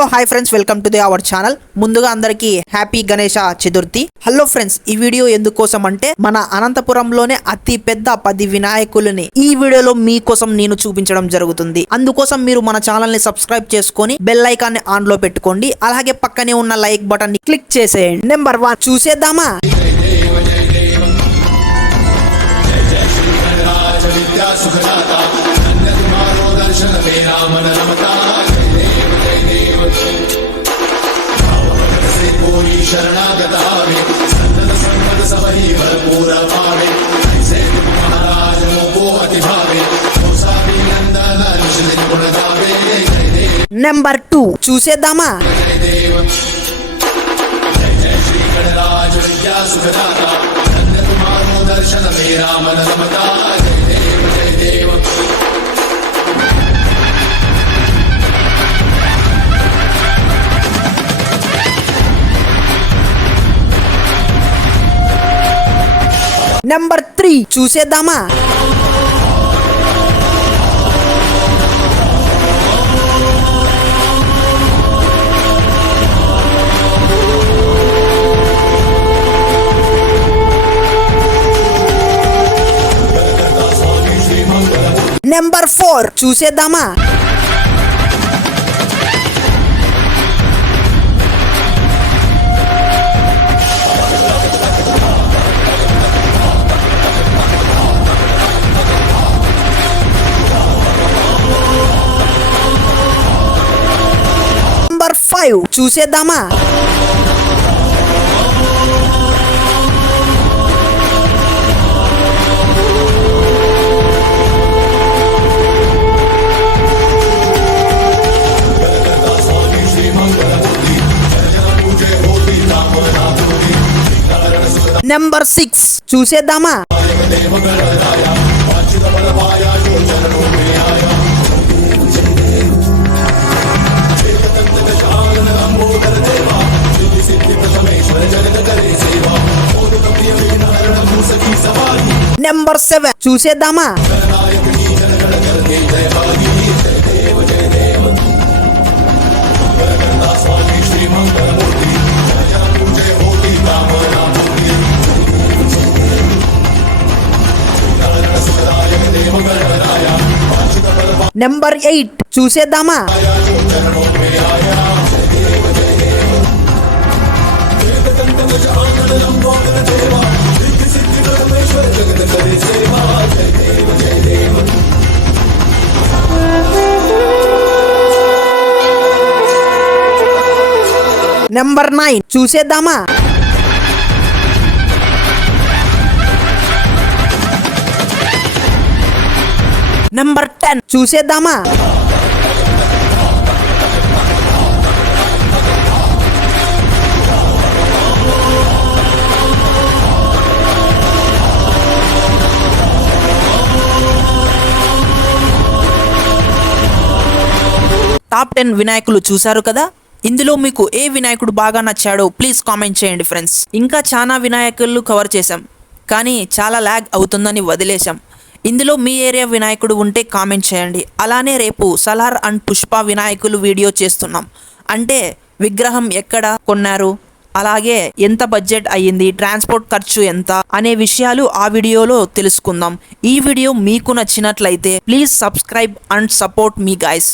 Hello hi friends, welcome to our channel. ముందుగా అందరికీ హ్యాపీ Ganesha Chaturthi. Hello friends, ఈ వీడియో ఎందుకోసం అంటే మన అనంతపురంలోనే అతి పెద్ద 10 వినాయకులని ఈ వీడియోలో మీకోసం నేను చూపించడం జరుగుతుంది. అందుకోసం మీరు మన ఛానల్ ని సబ్స్క్రైబ్ చేసుకొని బెల్ ఐకాన్ ని ఆన్ లో పెట్టుకోండి. అలాగే పక్కనే ఉన్న లైక్ బటన్ ని క్లిక్ చేసేయండి. నెంబర్ 1 చూసేద్దామా? నెంబర్ 2 చూసేద్దామా? నెంబర్ 3 చూసేద్దామా? నెంబర్ 4 చూసేద్దామా? నెంబర్ 5 చూసేద్దామా? నెంబర్ 6 చూసేద్దామా? నెంబర్ 7 చూసేద్దామా? నెంబర్ 8 చూసేద్దామా? నెంబర్ 9 చూసేద్దామా? నెంబర్ 10 చూసేద్దామా? టాప్ 10 వినాయకులు చూశారు కదా. ఇందులో మీకు ఏ వినాయకుడు బాగా నచ్చాడో ప్లీజ్ కామెంట్ చేయండి ఫ్రెండ్స్. ఇంకా చాలా వినాయకులు కవర్ చేశాం, కానీ చాలా ల్యాగ్ అవుతుందని వదిలేశాం. ఇందులో మీ ఏరియా వినాయకుడు ఉంటే కామెంట్ చేయండి. అలానే రేపు సలార్ అండ్ పుష్ప వినాయకులు వీడియో చేస్తున్నాం. అంటే విగ్రహం ఎక్కడ కొన్నారు, అలాగే ఎంత బడ్జెట్ అయ్యింది, ట్రాన్స్పోర్ట్ ఖర్చు ఎంత అనే విషయాలు ఆ వీడియోలో తెలుసుకుందాం. ఈ వీడియో మీకు నచ్చినట్లయితే please subscribe and support me guys.